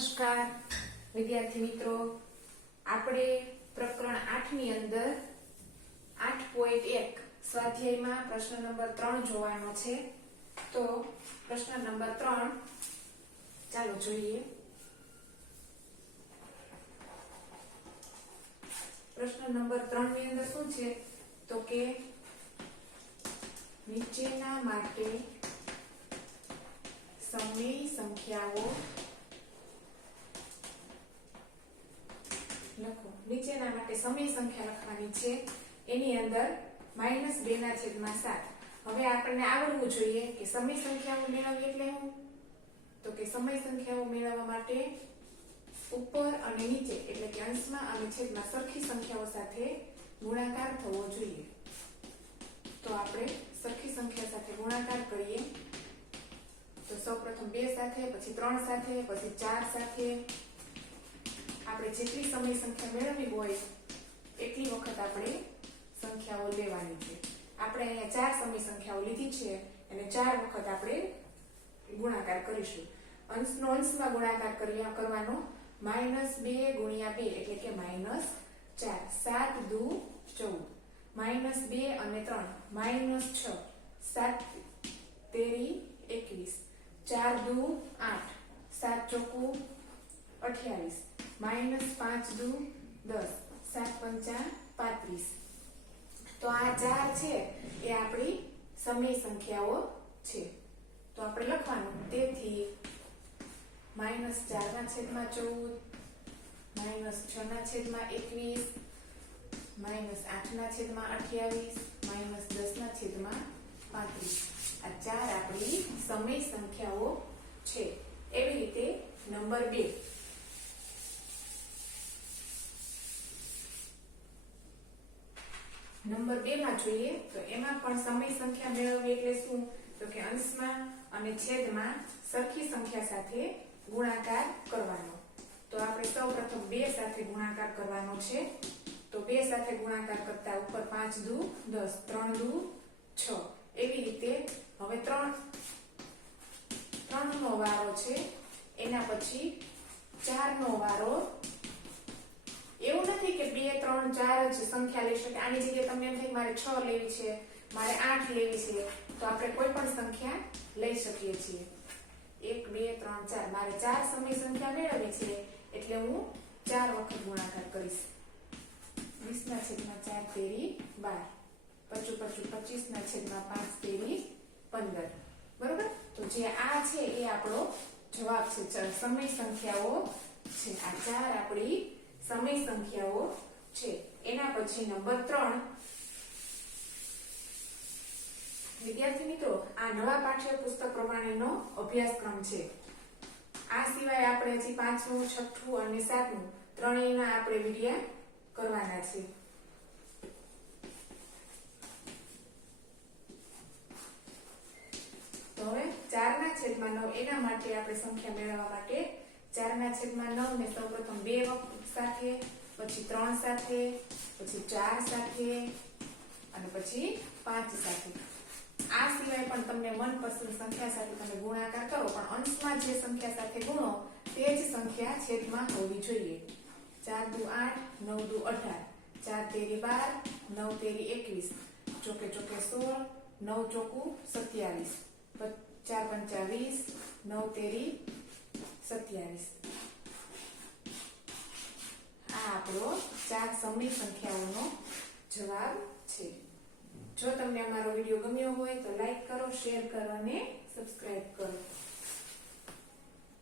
નમસ્કાર વિદ્યાર્થી મિત્રો, આપણે પ્રકરણ 8 ની અંદર 8.1 સ્વાધ્યાયમાં પ્રશ્ન નંબર 3 જોવાનો છે. તો પ્રશ્ન નંબર 3 ચાલો જોઈએ. પ્રશ્ન નંબર 3 ની અંદર શું છે તો કે નીચેના માટે સમય સંખ્યાઓ લખો. નીચેના માટે સમય સંખ્યા લખવાની છે. એની અંદર -2/7. હવે આપણને આવડવું જોઈએ કે સમય સંખ્યાઓ મેળવવી એટલે શું? તો કે સમય સંખ્યાઓ મેળવવા માટે ઉપર અને નીચે એટલે કે અંશમાં અને છેદમાં સરખી સંખ્યાઓ સાથે ગુણાકાર થવો જોઈએ. તો આપણે સરખી સંખ્યા સાથે ગુણાકાર કરીએ. તો સૌપ્રથમ 2 સાથે, પછી 3 સાથે, પછી 4 સાથે. આપણે જેટલી સમય સંખ્યા મેળવવી હોય એટલી વખત આપણે સંખ્યાઓ લેવાની છે. આપણે અહીંયા 4 સમય સંખ્યાઓ લીધી છે અને 4 વખત આપણે ગુણાકાર કરીશું. અંશનો અંશમાં ગુણાકાર કરવાનો. -2 × 2 એટલે કે -4. 7 દુ 14. -2 અને 3 -6. 7 તેરી 21. 4 દુ 8. 7 ચોકુ 28. -5 દુ 10. 7 પંચા 35. તો આ 4 છે એ આપણી સમય સંખ્યાઓ છે. તો આપણે લખવાનું. તેથી -4/14, -6/21, -8/28, -10/35. આ 4 આપણી સમય સંખ્યાઓ છે. એવી રીતે નંબર 2. નંબર 2 માં જોઈએ તો એમાં પણ સમય સંખ્યા મેળવવી એટલે શું? તો કે અંશમાં અને છેદમાં સરખી સંખ્યા સાથે ગુણાકાર કરવાનો. તો આપણે સૌપ્રથમ 2 સાથે ગુણાકાર કરવાનો છે. તો 2 સાથે ગુણાકાર કરતા ઉપર 5 દુ 10, 3 દુ 6. એવી રીતે હવે 3 નો વારો છે. એના પછી 4 નો વારો. એવું નથી કે 2, 3, 4 જ સંખ્યા લઈ શકે. આની જગ્યાએ તમને એમ થાય મારે 6 લેવી છે, મારે 8 લેવી છે, તો આપણે કોઈ પણ સંખ્યા લઈ શકીએ છીએ. 1, 2, 3, 4. મારે 4 સમય સંખ્યા મેળવવી છે એટલે હું 4 વખત ગુણાકાર કરીશ. 20/4 તેરી 12. 25 25/5 તેરી 15. બરોબર? તો જે આ છે એ આપણો જવાબ છે. સમય સંખ્યાઓ છે. આ 4 આપણી સમય સંખ્યાઓ છે. એના પછી નંબર 3. વિદ્યાર્થી મિત્રો, આ નવા પાઠ્યપુસ્તક પ્રમાણેનો અભ્યાસક્રમ છે. આ સિવાય આપણે હજી 5મું, 6ઠું અને 7મું ત્રણેયના આપણે વિડિયા કરવાના છે. તો હવે 4/9 એના માટે આપણે સંખ્યા મેળવવા માટે 4/9 ને સૌપ્રથમ 2 વખત સાથે, પછી 3 સાથે, પછી 4 સાથે અને પછી 5 સાથે. આ સિવાય પણ તમને મનપસંદ સંખ્યા સાથે તમે ગુણાકાર કરો, પણ અંશમાં જે સંખ્યા સાથે ગુણો તે જ સંખ્યા છેદમાં હોવી જોઈએ. 4 દુ 8, 9 દુ 18, 4 તેરી 12, 9 તેરી 21, ચોકે ચોકે 16, 9 ચોકુ 27, 4 પંચા 20, 9 તેરી 27. આ આપણો 4 સમય સંખ્યાઓનો જવાબ છે. જો તમને અમારો વિડીયો ગમ્યો હોય તો લાઈક કરો, શેર કરો અને સબસ્ક્રાઇબ કરો.